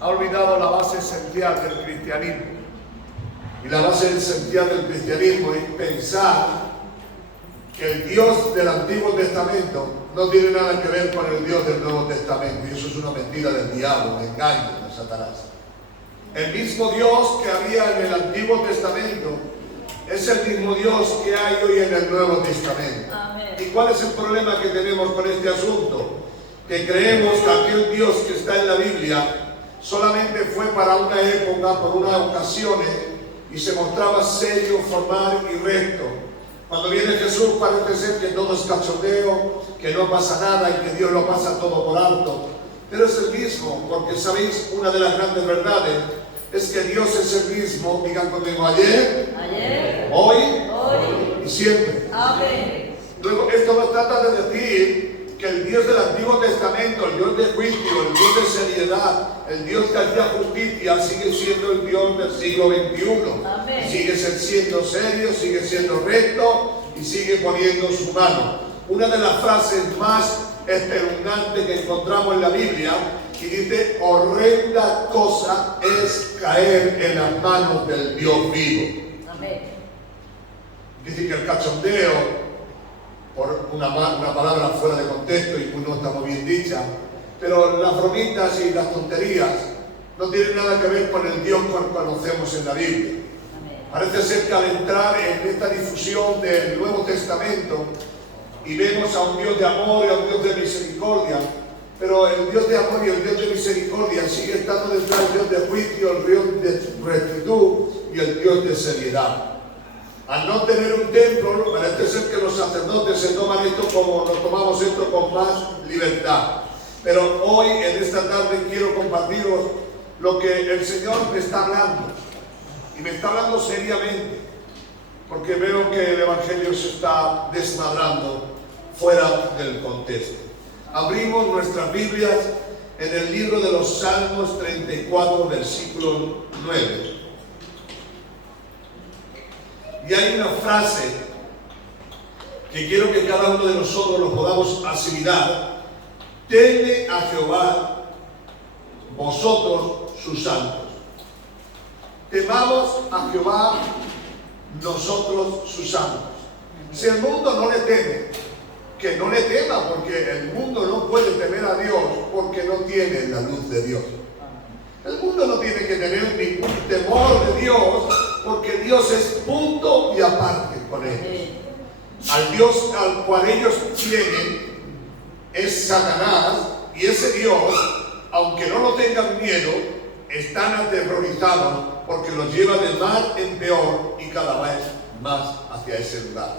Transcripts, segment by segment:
ha olvidado la base esencial del cristianismo. Y la base esencial del cristianismo es pensar que el Dios del Antiguo Testamento no tiene nada que ver con el Dios del Nuevo Testamento. Y eso es una mentira del diablo, un engaño de Satanás. El mismo Dios que había en el Antiguo Testamento es el mismo Dios que hay hoy en el Nuevo Testamento. Amén. ¿Y cuál es el problema que tenemos con este asunto? Que creemos que aquel Dios que está en la Biblia solamente fue para una época, por unas ocasiones, y se mostraba serio, formal y recto. Cuando viene Jesús parece ser que todo es cachondeo, que no pasa nada y que Dios lo pasa todo por alto. Pero es el mismo, porque sabéis, una de las grandes verdades es que Dios es el mismo, digan conmigo, ayer, hoy y siempre. Amén. Luego, esto nos trata de decir que el Dios del Antiguo Testamento, el Dios de juicio, el Dios de seriedad, el Dios que hacía justicia, sigue siendo el Dios del siglo XXI. Amén. Sigue siendo serio, sigue siendo recto y sigue poniendo su mano. Una de las frases más espeluznantes que encontramos en la Biblia, y dice: horrenda cosa es caer en las manos del Dios vivo. Amén. Dice que el cachondeo, por una palabra fuera de contexto y no está muy bien dicha, pero las bromitas y las tonterías no tienen nada que ver con el Dios que conocemos en la Biblia. Amén. Parece ser que al entrar en esta difusión del Nuevo Testamento y vemos a un Dios de amor y a un Dios de misericordia, pero el Dios de amor y el Dios de misericordia sigue estando detrás del Dios de juicio, el Dios de rectitud y el Dios de seriedad. Al no tener un templo, parece ser que los sacerdotes se toman esto como nos tomamos esto con más libertad. Pero hoy, en esta tarde, quiero compartiros lo que el Señor me está hablando. Y me está hablando seriamente, porque veo que el Evangelio se está desmadrando fuera del contexto. Abrimos nuestras Biblias en el libro de los Salmos 34, versículo 9. Y hay una frase que quiero que cada uno de nosotros lo podamos asimilar: teme a Jehová, vosotros sus santos. Temamos a Jehová, nosotros sus santos. Si el mundo no le teme, que no le tema, porque el mundo no puede temer a Dios porque no tiene la luz de Dios. El mundo no tiene que tener ningún temor de Dios porque Dios es punto y aparte con ellos. Al Dios al cual ellos tienen es Satanás, y ese Dios, aunque no lo tengan miedo, están aterrorizados porque los lleva de mal en peor y cada vez más hacia ese lugar.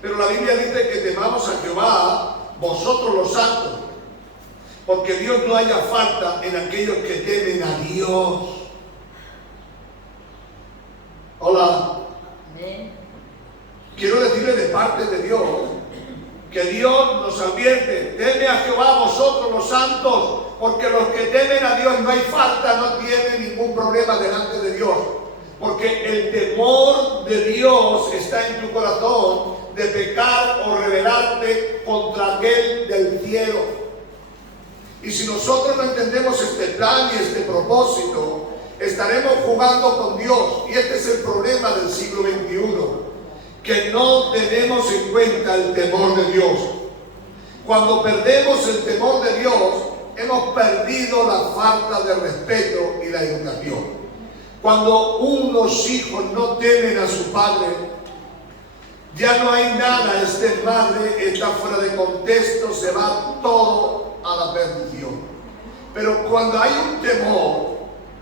Pero la Biblia dice que temamos a Jehová, vosotros los santos, porque Dios no haya falta en aquellos que temen a Dios. Hola. Amén. Quiero decirle de parte de Dios que Dios nos advierte: teme a Jehová vosotros los santos, porque los que temen a Dios no hay falta, no tienen ningún problema delante de Dios, porque el temor de Dios está en tu corazón de pecar o rebelarte contra aquel del cielo. Y si nosotros no entendemos este plan y este propósito, estaremos jugando con Dios. Y este es el problema del siglo XXI, que no tenemos en cuenta el temor de Dios. Cuando perdemos el temor de Dios, hemos perdido la falta de respeto y la educación. Cuando unos hijos no temen a su padre, ya no hay nada, es madre, está fuera de contexto, se va todo a la perdición. Pero cuando hay un temor,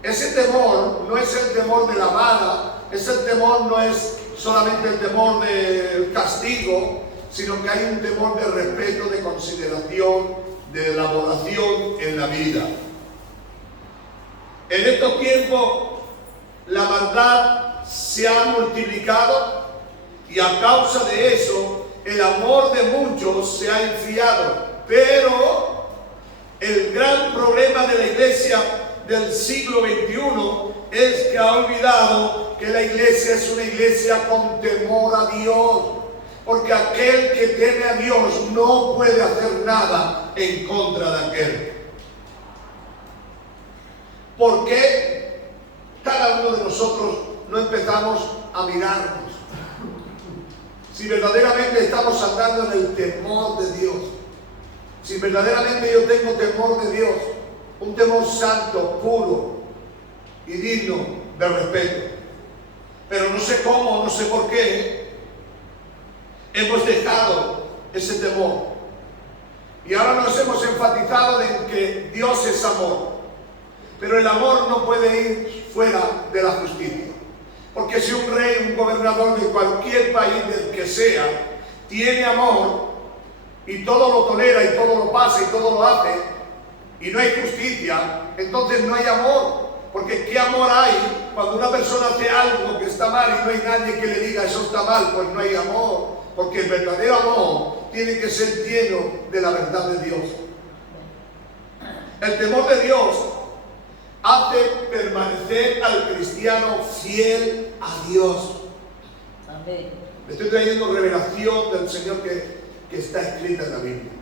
ese temor no es el temor de la vara, ese temor no es solamente el temor del castigo, sino que hay un temor de respeto, de consideración, de elaboración en la vida. En estos tiempos la maldad se ha multiplicado y a causa de eso el amor de muchos se ha enfriado. Pero el gran problema de la iglesia del siglo XXI es que ha olvidado que la iglesia es una iglesia con temor a Dios, porque aquel que teme a Dios no puede hacer nada en contra de aquel. ¿Por qué cada uno de nosotros no empezamos a mirarnos? Si verdaderamente estamos andando en el temor de Dios, si verdaderamente yo tengo temor de Dios, un temor santo, puro y digno de respeto. Pero no sé cómo, no sé por qué hemos dejado ese temor. Y ahora nos hemos enfatizado en que Dios es amor. Pero el amor no puede ir fuera de la justicia. Porque si un rey, un gobernador de cualquier país del que sea, tiene amor y todo lo tolera y todo lo pasa y todo lo hace, y no hay justicia, entonces no hay amor. Porque ¿qué amor hay cuando una persona hace algo que está mal y no hay nadie que le diga eso está mal? Pues no hay amor. Porque el verdadero amor tiene que ser lleno de la verdad de Dios. El temor de Dios hace permanecer al cristiano fiel a Dios. Amén. Le estoy trayendo revelación del Señor que está escrita en la Biblia.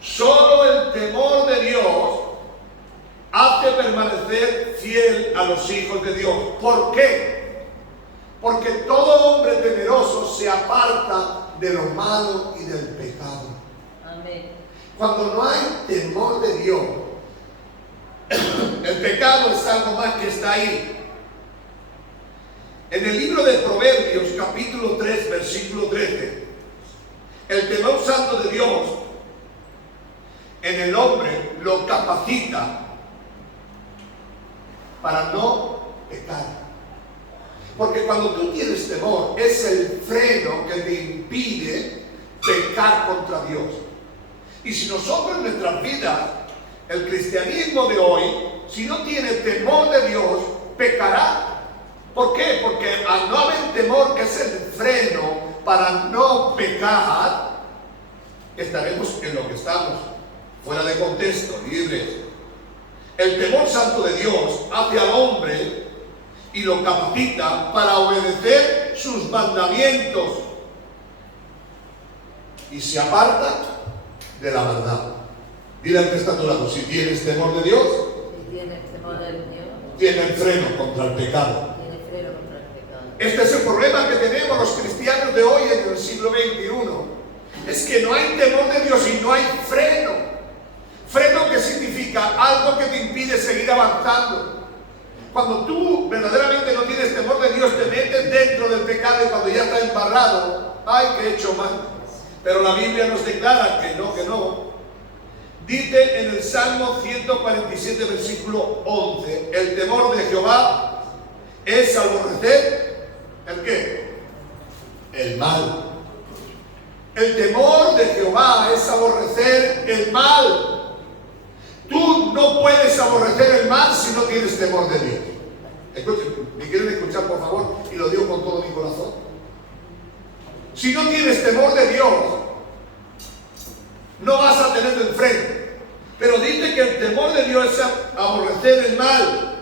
Solo el temor de Dios hace permanecer fiel a los hijos de Dios. ¿Por qué? Porque todo hombre temeroso se aparta de lo malo y del pecado. Amén. Cuando no hay temor de Dios, el pecado es algo más que está ahí. En el libro de Proverbios, capítulo 3, versículo 13, el temor santo de Dios en el hombre lo capacita para no pecar. Porque cuando tú tienes temor, es el freno que te impide pecar contra Dios. Y si nosotros en nuestras vidas, el cristianismo de hoy, si no tiene temor de Dios, pecará. ¿Por qué? Porque al no haber temor, que es el freno para no pecar, estaremos en lo que estamos, fuera de contexto, libres. El temor santo de Dios hace al hombre y lo capacita para obedecer sus mandamientos y se aparta de la verdad. Dile al que está a tu lado, si tienes temor de Dios, Si tienes temor de Dios, tiene el freno contra el pecado. tienes freno contra el pecado. Este es el problema que tenemos los cristianos de hoy en el siglo XXI. Es que no hay temor de Dios y no hay freno. Freno, que significa algo que te impide seguir avanzando. Cuando tú verdaderamente no tienes temor de Dios, te metes dentro del pecado y cuando ya está embarrado, ¡ay, que he hecho mal! Pero la Biblia nos declara que no, que no. Dice en el Salmo 147, versículo 11, el temor de Jehová es aborrecer, ¿el qué? El mal. El temor de Jehová es aborrecer el mal. Tú no puedes aborrecer el mal si no tienes temor de Dios. Escuchen, ¿me quieren escuchar, por favor? Y lo digo con todo mi corazón. Si no tienes temor de Dios, no vas a tenerlo enfrente. Pero dice que el temor de Dios es aborrecer el mal.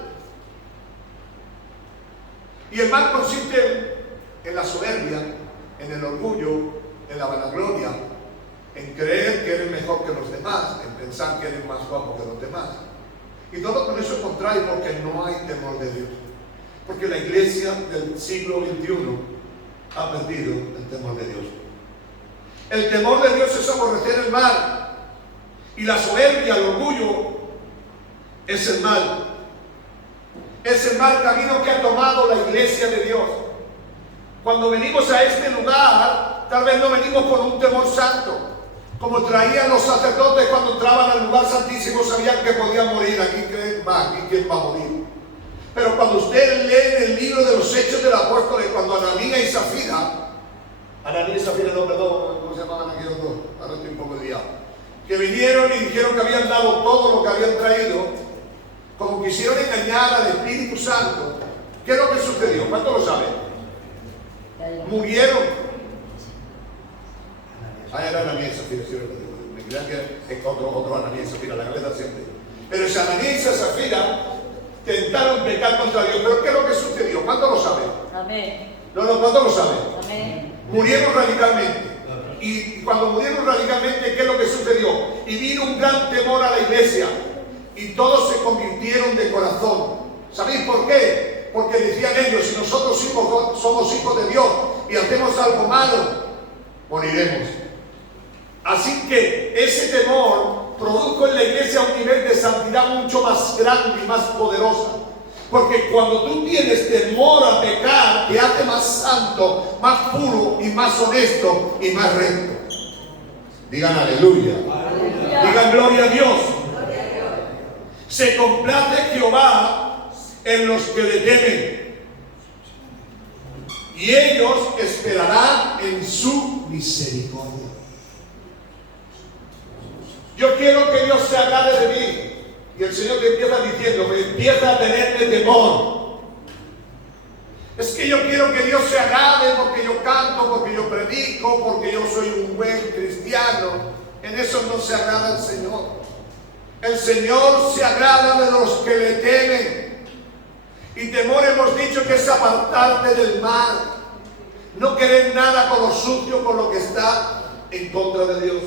Y el mal consiste en la soberbia, en el orgullo, en la vanagloria, en creer que eres mejor que los demás, en pensar que eres más guapo que los demás. Y todo con eso es contrario, porque no hay temor de Dios. Porque la iglesia del siglo XXI ha perdido el temor de Dios. El temor de Dios es aborrecer el mal. Y la soberbia, el orgullo, es el mal. Es el mal camino que ha tomado la iglesia de Dios. Cuando venimos a este lugar, tal vez no venimos con un temor santo. Como traían los sacerdotes cuando entraban al lugar santísimo, sabían que podían morir. Aquí quién va a morir. Pero cuando usted lee en el libro de los Hechos del Apóstol, cuando Ananías y Zafira, no, perdón, ¿cómo se llamaban aquellos dos? Ahora estoy un poco liado. Que vinieron y dijeron que habían dado todo lo que habían traído, como quisieron engañar al Espíritu Santo. ¿Qué es lo que sucedió? ¿Cuántos lo saben? Murieron. Era Ananías y Zafira, sí, me crean que es otro Ananías y Zafira, la cabeza siempre. Pero ese Ananías y Zafira tentaron pecar contra Dios. ¿Pero qué es lo que sucedió? ¿Cuántos lo saben? Amén. No, ¿cuántos lo saben? Amén. Murieron radicalmente. Y cuando murieron radicalmente, ¿qué es lo que sucedió? Y vino un gran temor a la iglesia. y todos se convirtieron de corazón. ¿Sabéis por qué? Porque decían ellos, si nosotros somos hijos de Dios y hacemos algo malo, moriremos. Así que ese temor produjo en la iglesia un nivel de santidad mucho más grande y más poderosa. Porque cuando tú tienes temor a pecar, te hace más santo, más puro y más honesto y más recto. Digan aleluya. Aleluya. Digan gloria a Dios. Gloria a Dios. Se complace Jehová en los que le temen, y ellos esperarán en su misericordia. Yo quiero que Dios se agrade de mí. Y el Señor te empieza diciendo, me empieza a tenerle temor. Es que yo quiero que Dios se agrade porque yo canto, porque yo predico, porque yo soy un buen cristiano. En eso no se agrada el Señor. El Señor se agrada de los que le temen. Y temor hemos dicho que es apartarte del mal. No querer nada con lo sucio, con lo que está en contra de Dios.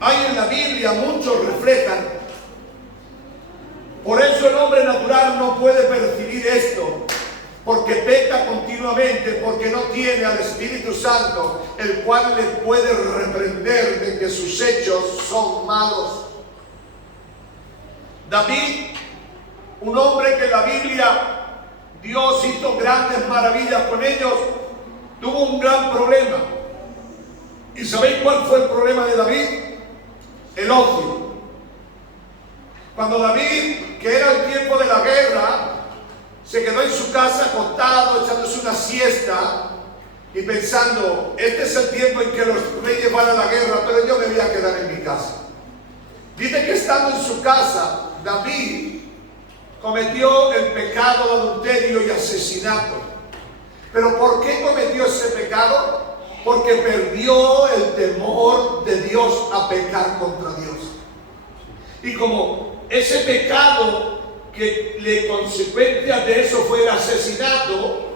Hay en la Biblia, muchos reflejan. Por eso el hombre natural no puede percibir esto, porque peca continuamente, porque no tiene al Espíritu Santo, el cual le puede reprender de que sus hechos son malos. David, un hombre que la Biblia, Dios hizo grandes maravillas con ellos, tuvo un gran problema. ¿Y sabéis cuál fue el problema de David? El ocio. Cuando David, que era el tiempo de la guerra, se quedó en su casa acostado, echándose una siesta y pensando, este es el tiempo en que los reyes van a la guerra, pero yo me voy a quedar en mi casa. Dice que estando en su casa, David cometió el pecado de adulterio y asesinato. ¿Pero por qué cometió ese pecado? Porque perdió el temor de Dios a pecar contra Dios. Y como ese pecado que le consecuencia de eso fue el asesinato,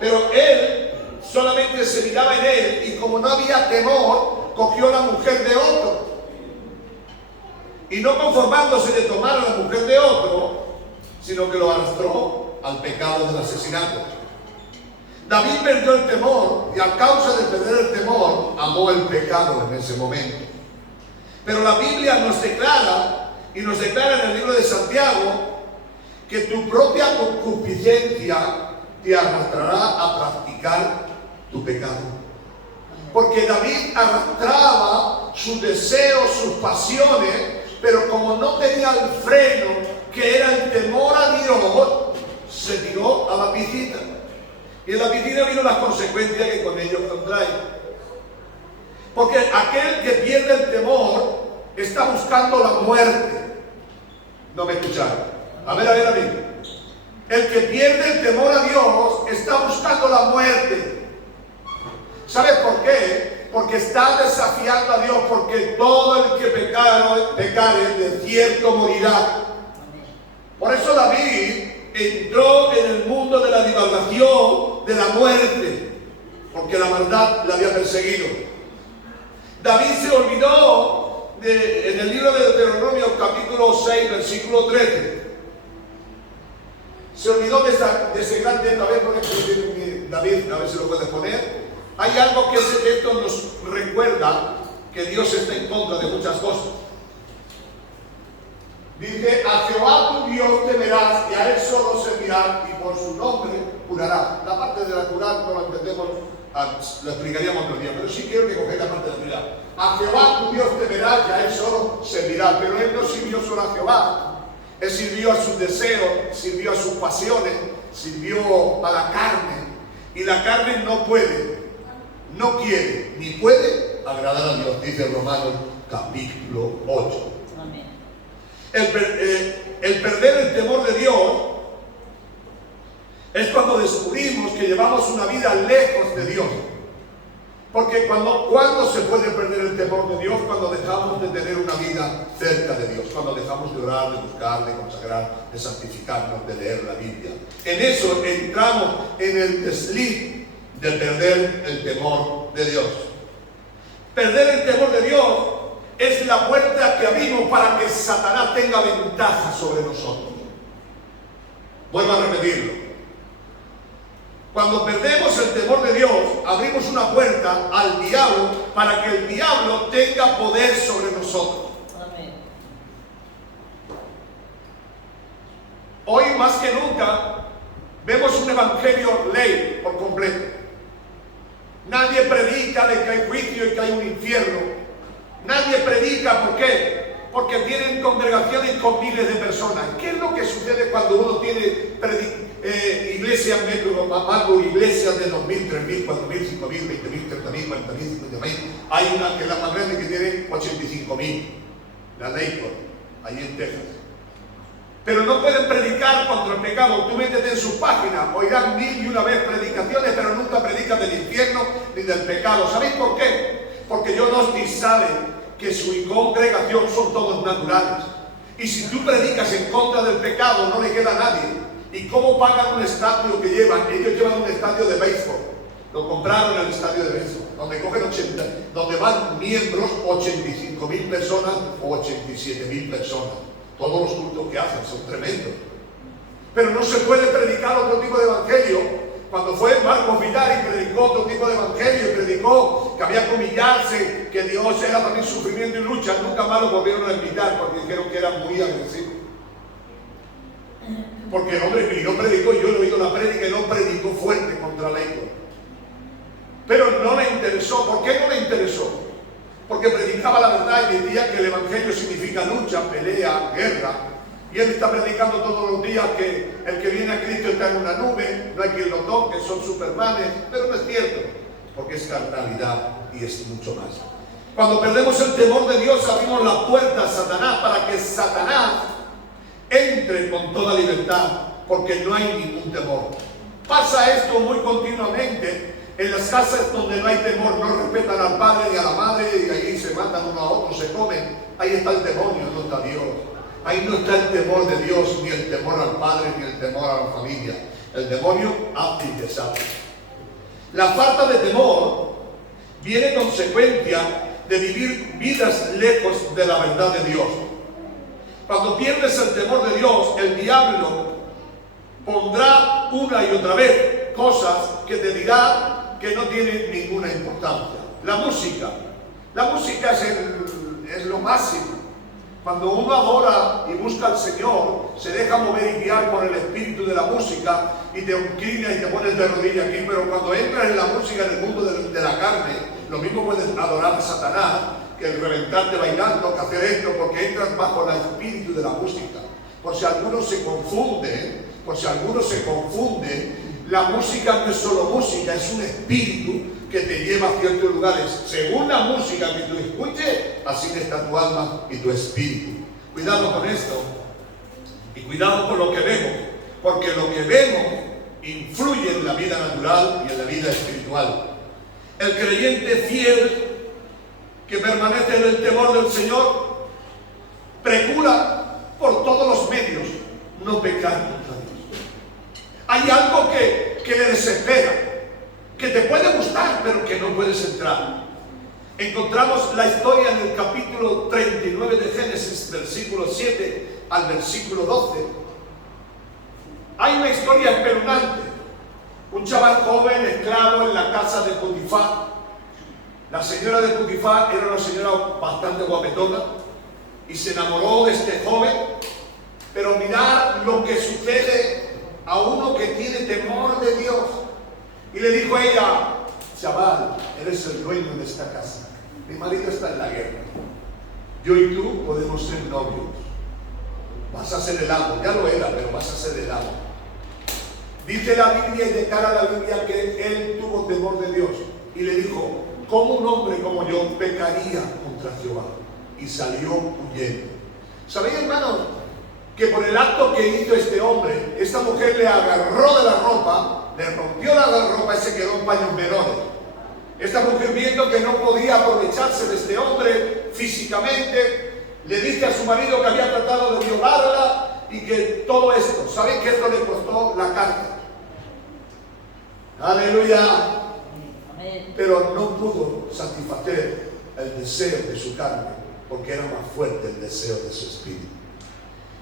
pero él solamente se miraba en él, y como no había temor, cogió la mujer de otro. Y no conformándose de tomar a la mujer de otro, sino que lo arrastró al pecado del asesinato. David perdió el temor, y a causa de perder el temor, amó el pecado en ese momento. Pero la Biblia nos declara, y nos declara en el libro de Santiago, que tu propia concupiscencia te arrastrará a practicar tu pecado. Porque David arrastraba sus deseos, sus pasiones, pero como no tenía el freno, que era el temor a Dios, se tiró a la piscina. Y en la piscina vino las consecuencias que con ellos contraen. Porque aquel que pierde el temor está buscando la muerte. No me escucharon. A ver. El que pierde el temor a Dios está buscando la muerte. ¿Sabes por qué? Porque está desafiando a Dios, porque todo el que pecare de cierto morirá. Por eso David entró en el mundo de la divagación, de la muerte, porque la maldad la había perseguido. David se olvidó en el libro de Deuteronomio capítulo 6 versículo 13, se olvidó de ese gran texto. A ver, David, a ver si lo puedes poner. Hay algo que ese texto nos recuerda, que Dios está en contra de muchas cosas. Dice, a Jehová tu Dios temerás, y a él solo servirás, y por su nombre jurarás. La parte de la jurar no la entendemos, lo explicaríamos otro día, pero sí quiero que cogáis la parte de la jurar. A Jehová tu Dios temerás, y a él solo servirás. Pero él no sirvió solo a Jehová, él sirvió a sus deseos, sirvió a sus pasiones, sirvió a la carne. Y la carne no puede, no quiere, ni puede agradar a Dios, dice Romanos capítulo 8. Amén. El perder el temor de Dios es cuando descubrimos que llevamos una vida lejos de Dios. Porque ¿cuándo se puede perder el temor de Dios? Cuando dejamos de tener una vida cerca de Dios, cuando dejamos de orar, de buscar, de consagrar, de santificarnos, de leer la Biblia. En eso entramos en el desliz de perder el temor de Dios. Perder el temor de Dios es la puerta que abrimos para que Satanás tenga ventaja sobre nosotros. Vuelvo a repetirlo. Cuando perdemos el temor de Dios, abrimos una puerta al diablo para que el diablo tenga poder sobre nosotros. Amén. Hoy más que nunca vemos un evangelio ley por completo. Nadie predica de que hay juicio y que hay un infierno. Nadie predica, ¿por qué? Porque tienen congregaciones con miles de personas. ¿Qué es lo que sucede cuando uno tiene iglesias, iglesias de 2.000, 3.000, 4.000, 5.000, 20.000, 30.000, 40.000, 50.000? Hay una que es la más grande que tiene 85.000, la Lakewood, ahí en Texas. Pero no pueden predicar contra el pecado. Tú métete en sus páginas, oirán 1001 vez predicaciones, pero nunca predican del infierno ni del pecado. ¿Sabéis por qué? Porque Dios sabe que su congregación son todos naturales. Y si tú predicas en contra del pecado, no le queda a nadie. ¿Y cómo pagan un estadio que llevan? Ellos llevan un estadio de béisbol. Lo compraron en el estadio de béisbol, donde cogen donde van miembros 85.000 personas o 87.000 personas. Todos los cultos que hacen son tremendos. Pero no se puede predicar otro tipo de evangelio. Cuando fue Marcos Villar y predicó otro tipo de evangelio, y predicó que había que humillarse, que Dios era también sufrimiento y lucha, nunca más lo volvieron a invitar porque dijeron que era muy agresivo. Porque el hombre no predicó, yo le he oído la prédica y no predicó fuerte contra la iglesia. Pero no le interesó. ¿Por qué no le interesó? Porque predicaba la verdad y decía que el evangelio significa lucha, pelea, guerra. Y él está predicando todos los días que el que viene a Cristo está en una nube, no hay quien lo toque, son supermanes, pero no es cierto, porque es carnalidad y es mucho más. Cuando perdemos el temor de Dios, abrimos la puerta a Satanás para que Satanás entre con toda libertad, porque no hay ningún temor. Pasa esto muy continuamente en las casas donde no hay temor, no respetan al padre ni a la madre y ahí se matan uno a otro, se comen. Ahí está el demonio, no está Dios. Ahí no está el temor de Dios, ni el temor al padre, ni el temor a la familia. El demonio hace y deshace. La falta de temor viene consecuencia de vivir vidas lejos de la verdad de Dios. Cuando pierdes el temor de Dios, el diablo pondrá una y otra vez cosas que te dirá que no tienen ninguna importancia. La música es lo máximo. Cuando uno adora y busca al Señor, se deja mover y guiar por el espíritu de la música y te inclinas y te pones de rodillas aquí, pero cuando entras en la música, en el mundo de la carne, lo mismo puedes adorar a Satanás que el reventarte bailando, que hacer esto, porque entras bajo el espíritu de la música. Por si alguno se confunde, la música no es solo música, es un espíritu que te lleva a ciertos lugares. Según la música que tú escuches, así está tu alma y tu espíritu. Cuidado con esto y cuidado con lo que vemos, porque lo que vemos influye en la vida natural y en la vida espiritual. El creyente fiel que permanece en el temor del Señor procura por todos los medios no pecar contra Dios. Hay algo que le desespera, que te puede gustar, pero que no puedes entrar. Encontramos la historia en el capítulo 39 de Génesis, versículo 7 al versículo 12. Hay una historia espeluznante. Un chaval joven, esclavo en la casa de Potifar. La señora de Potifar era una señora bastante guapetona y se enamoró de este joven. Pero mirad lo que sucede a uno que tiene temor de Dios. Y le dijo a ella: chaval, eres el dueño de esta casa. Mi marido está en la guerra. Yo y tú podemos ser novios. Vas a ser el amo. Ya lo era, pero vas a ser el amo. Dice la Biblia y declara la Biblia que él tuvo temor de Dios. Y le dijo: ¿cómo un hombre como yo pecaría contra Jehová? Y salió huyendo. ¿Sabéis, hermanos, que por el acto que hizo este hombre, esta mujer le agarró de la ropa, le rompió la ropa y se quedó en paños menores? Esta mujer, viendo que no podía aprovecharse de este hombre físicamente, le dice a su marido que había tratado de violarla y que todo esto. ¿Saben que esto le costó la cárcel? Aleluya. Amén. Pero no pudo satisfacer el deseo de su carne. porque era más fuerte el deseo de su espíritu.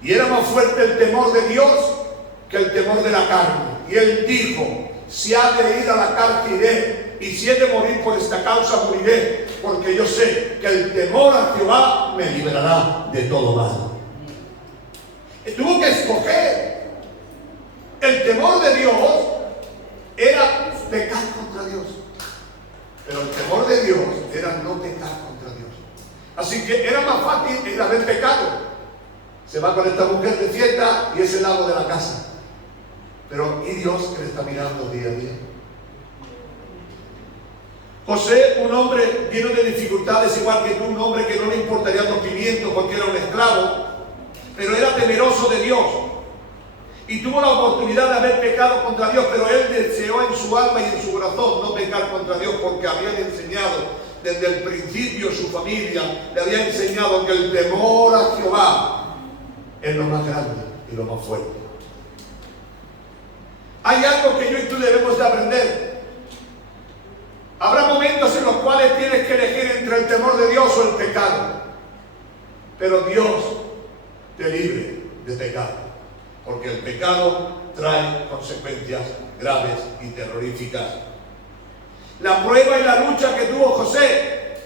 Y era más fuerte el temor de Dios que el temor de la carne. Y él dijo: si ha de ir a la cárcel iré, y si he de morir por esta causa moriré, porque yo sé que el temor a Jehová me librará de todo mal. Y tuvo que escoger. El temor de Dios era pecar contra Dios, pero el temor de Dios era no pecar contra Dios. Así que era más fácil el haber pecado. Se va con esta mujer de fiesta y es el amo de la casa. Pero ¿y Dios que le está mirando día a día? José, un hombre lleno de dificultades, igual que tú, un hombre que no le importaría los pimientos porque era un esclavo, pero era temeroso de Dios. Y tuvo la oportunidad de haber pecado contra Dios, pero él deseó en su alma y en su corazón no pecar contra Dios, porque habían enseñado desde el principio su familia, le había enseñado que el temor a Jehová es lo más grande y lo más fuerte. Hay algo que yo y tú debemos de aprender. Habrá momentos en los cuales tienes que elegir entre el temor de Dios o el pecado, pero Dios te libre de pecado, porque el pecado trae consecuencias graves y terroríficas. La prueba y la lucha que tuvo José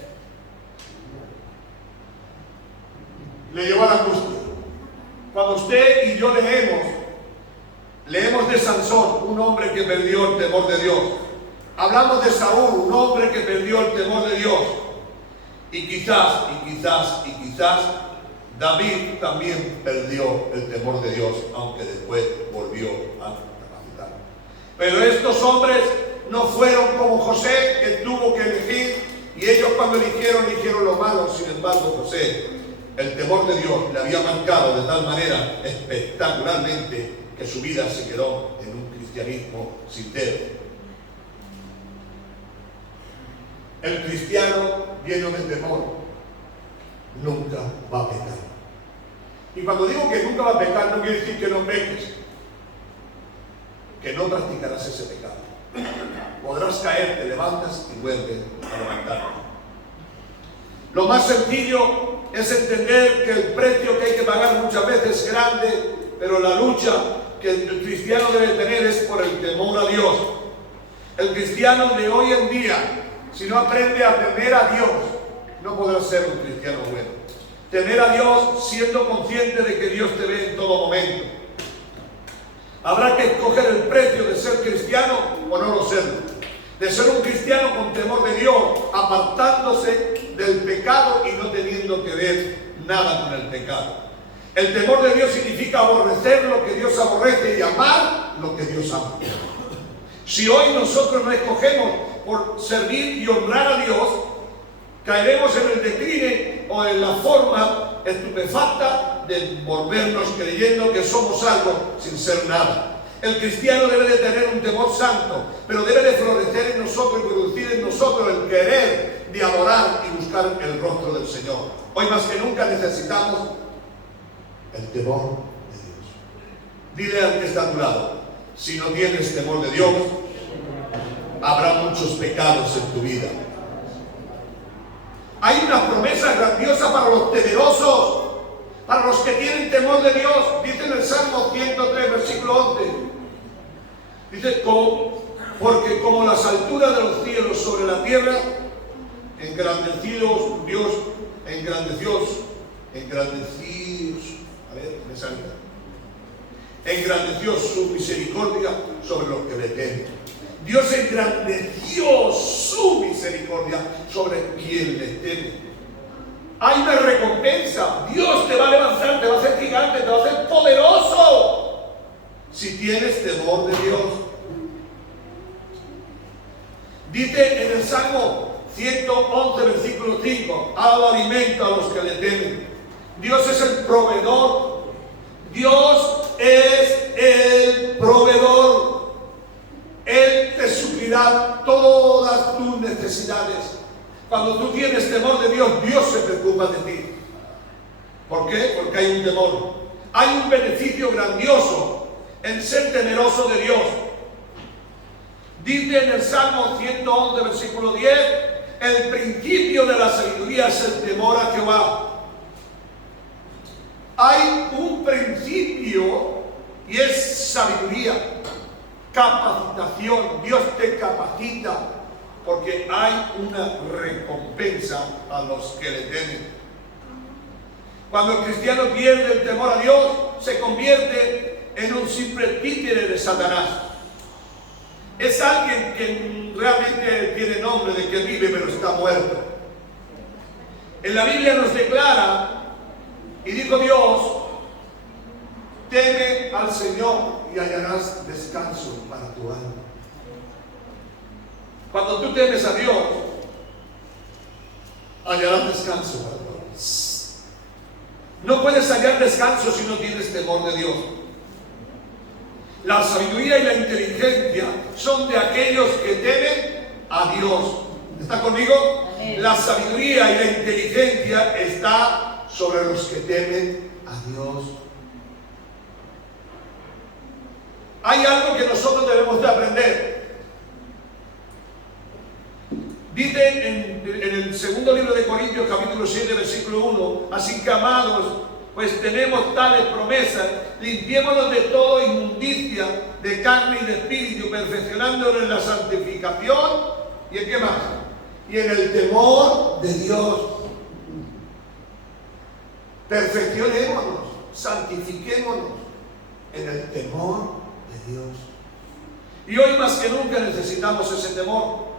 le llevó a la angustia. Cuando usted y yo leemos de Sansón, un hombre que perdió el temor de Dios. Hablamos de Saúl, un hombre que perdió el temor de Dios. Y quizás David también perdió el temor de Dios, aunque después volvió a recapacitar. Pero estos hombres no fueron como José, que tuvo que elegir, y ellos cuando eligieron lo malo. Sin embargo, José, el temor de Dios le había marcado de tal manera espectacularmente que su vida se quedó en un cristianismo sincero. El cristiano lleno de temor nunca va a pecar. Y cuando digo que nunca va a pecar, no quiere decir que no peques, que no practicarás ese pecado. Podrás caer, te levantas y vuelves a levantarte. Lo más sencillo es entender que el precio que hay que pagar muchas veces es grande, pero la lucha que el cristiano debe tener es por el temor a Dios. El cristiano de hoy en día, si no aprende a temer a Dios, no podrá ser un cristiano bueno. Temer a Dios siendo consciente de que Dios te ve en todo momento. Habrá que escoger el precio de ser cristiano o no lo ser. De ser un cristiano con temor de Dios, apartándose del pecado y no teniendo que ver nada con el pecado. El temor de Dios significa aborrecer lo que Dios aborrece y amar lo que Dios ama. Si hoy nosotros no escogemos por servir y honrar a Dios, caeremos en el decline o en la forma estupefacta de volvernos creyendo que somos algo sin ser nada. El cristiano debe de tener un temor santo, pero debe de florecer en nosotros y producir en nosotros el querer de adorar y buscar el rostro del Señor. Hoy más que nunca necesitamos el temor de Dios. Dile al que está a tu lado: si no tienes temor de Dios, habrá muchos pecados en tu vida. Hay una promesa grandiosa para los temerosos, para los que tienen temor de Dios. Dice en el Salmo 103, versículo 11. Dice: porque como las alturas de los cielos sobre la tierra, engrandecidos Dios, engrandeció su misericordia sobre los que le temen. Dios engrandeció su misericordia sobre quien le teme. Hay una recompensa. Dios te va a levantar, te va a hacer gigante, te va a hacer poderoso si tienes temor de Dios. Dice en el Salmo 111, versículo 5: ha dado alimento a los que le temen. Dios es el proveedor. Dios es el proveedor. Él te suplirá todas tus necesidades. Cuando tú tienes temor de Dios, Dios se preocupa de ti. ¿Por qué? Porque hay un temor. Hay un beneficio grandioso en ser temeroso de Dios. Dice en el Salmo 111, versículo 10: el principio de la sabiduría es el temor a Jehová. hay un principio y es sabiduría, capacitación. Dios te capacita porque hay una recompensa a los que le temen. Cuando el cristiano pierde el temor a Dios, se convierte en un simple títere de Satanás. Es alguien que realmente tiene nombre de que vive pero está muerto. En la Biblia nos declara, y dijo Dios, teme al Señor y hallarás descanso para tu alma. Cuando tú temes a Dios, hallarás descanso para tu alma. No puedes hallar descanso si no tienes temor de Dios. La sabiduría y la inteligencia son de aquellos que temen a Dios. ¿Está conmigo? Amén. La sabiduría y la inteligencia está sobre los que temen a Dios. Hay algo que nosotros debemos de aprender. Dice en el segundo libro de Corintios, capítulo 7, versículo 1, así que amados, pues tenemos tales promesas, limpiémonos de toda inmundicia de carne y de espíritu, perfeccionándonos en la santificación, ¿y en qué más? Y en el temor de Dios. Perfeccionémonos, santifiquémonos en el temor de Dios. Y hoy más que nunca necesitamos ese temor.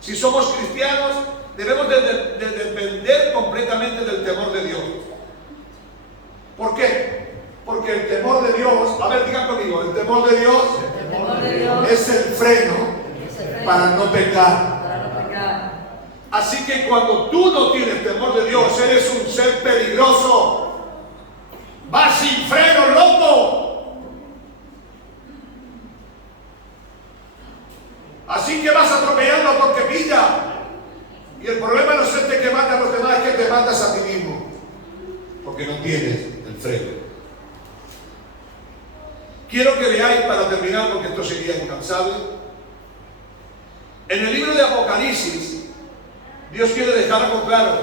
Si somos cristianos, debemos de depender completamente del temor de Dios. ¿Por qué? Porque el temor de Dios, a ver, digan conmigo, el temor de Dios, es el freno para no pecar. Así que cuando tú no tienes temor de Dios, eres un ser peligroso. Vas sin freno, loco. Así que vas atropellando porque pilla. Y el problema no es este que mata a los demás, es que te matas a ti mismo. Porque no tienes el freno. Quiero que veáis, para terminar, porque esto sería incansable. En el libro de Apocalipsis, Dios quiere dejar algo claro.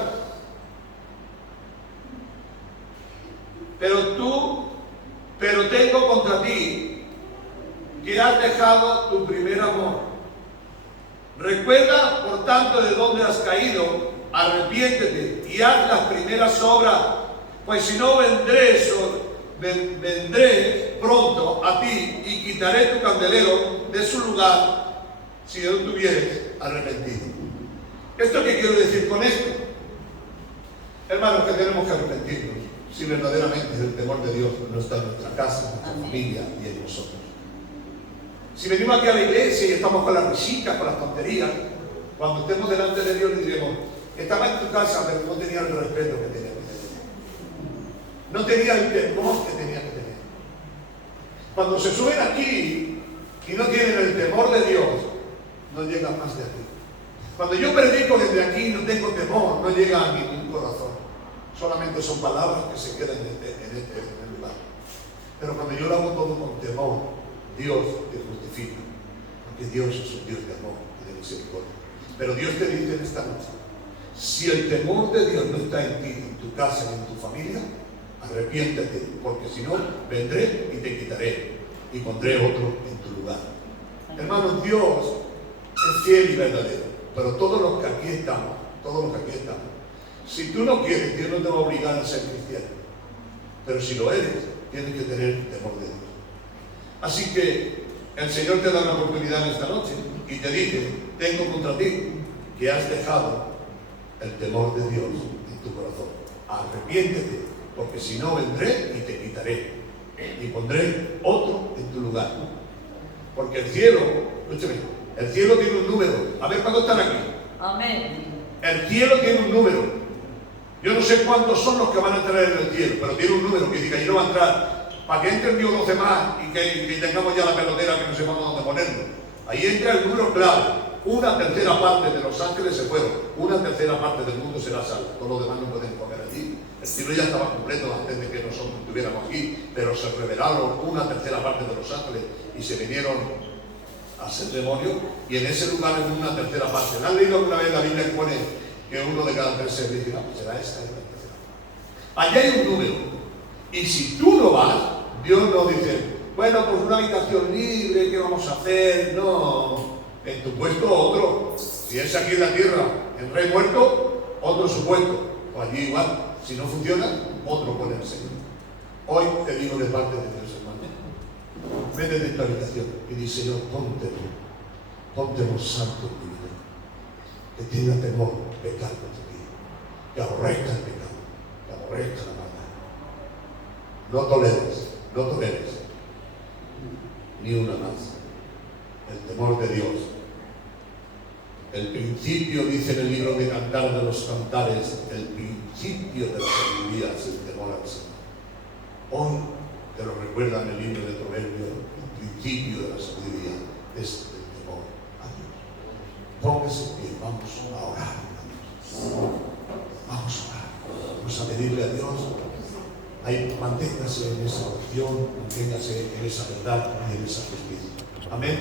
Pero tengo contra ti que has dejado tu primer amor. Recuerda, por tanto, de dónde has caído, arrepiéntete y haz las primeras obras, pues si no vendré pronto a ti y quitaré tu candelero de su lugar si no te hubieres arrepentido. ¿Esto qué quiero decir con esto? Hermanos, que tenemos que arrepentirnos si verdaderamente el temor de Dios no está en nuestra casa, en nuestra familia y en nosotros. Si venimos aquí a la iglesia y estamos con las risitas, con las tonterías, cuando estemos delante de Dios le diremos, estaba en tu casa pero no tenía el respeto que tenía que tener. No tenía el temor que tenía que tener. Cuando se suben aquí y no tienen el temor de Dios, no llegan más de aquí. Cuando yo predico desde aquí no tengo temor, no llega a ningún corazón. Solamente son palabras que se quedan en el lugar. Pero cuando yo lo hago todo con temor, Dios te justifica. Porque Dios es un Dios de amor y de misericordia. Pero Dios te dice en esta noche, si el temor de Dios no está en ti, en tu casa y en tu familia, arrepiéntete, porque si no, vendré y te quitaré y pondré otro en tu lugar. Hermanos, Dios es fiel y verdadero, pero todos los que aquí estamos, si tú no quieres, Dios no te va a obligar a ser cristiano, pero si lo eres, tienes que tener el temor de Dios. Así que el Señor te da una oportunidad en esta noche y te dice, tengo contra ti que has dejado el temor de Dios en tu corazón. Arrepiéntete, porque si no vendré y te quitaré y pondré otro en tu lugar. Porque el cielo, escúchame, el cielo tiene un número. A ver, ¿cuántos están aquí? Amén. El cielo tiene un número. Yo no sé cuántos son los que van a entrar en el cielo, pero tiene un número que diga, ahí no va a entrar. Para que entren 10 o 12 más y que tengamos ya la pelotera que no sepamos dónde ponerlo. Ahí entra el número clave. Una tercera parte de los ángeles se fueron. Una tercera parte del mundo será salvo. Todos los demás no pueden comer allí. El cielo ya estaba completo antes de que nosotros estuviéramos aquí, pero se revelaron una tercera parte de los ángeles y se vinieron a ser demonios. Y en ese lugar, en una tercera parte. ¿Han leído alguna vez la Biblia que pone que uno de cada 3 se dice, será esta? Allí hay un número. Y si tú no vas, Dios no dice, bueno, pues una habitación libre, ¿qué vamos a hacer? No. En tu puesto otro. Si es aquí en la tierra, el rey muerto, otro su puesto. O allí igual. Si no funciona, otro pone el Señor. Hoy te digo de parte de Dios, hermano. Vete de tu habitación y di, Señor, ponte los santos en mi vida. Que tenga temor pecar contra ti. Que aborrezca el pecado. Que aborrezca la maldad. No toleres ni una más. El temor de Dios. El principio, dice en el libro de Cantar de los Cantares, el principio de la sabiduría es el temor al Señor. Hoy te lo recuerda en el libro de Proverbios, el principio de la sabiduría es el temor a Dios. Póngase en pie, vamos a orar. Vamos a orar. Vamos a pedirle a Dios. Manténgase en esa oración, manténgase en esa verdad y en esa justicia. Amén.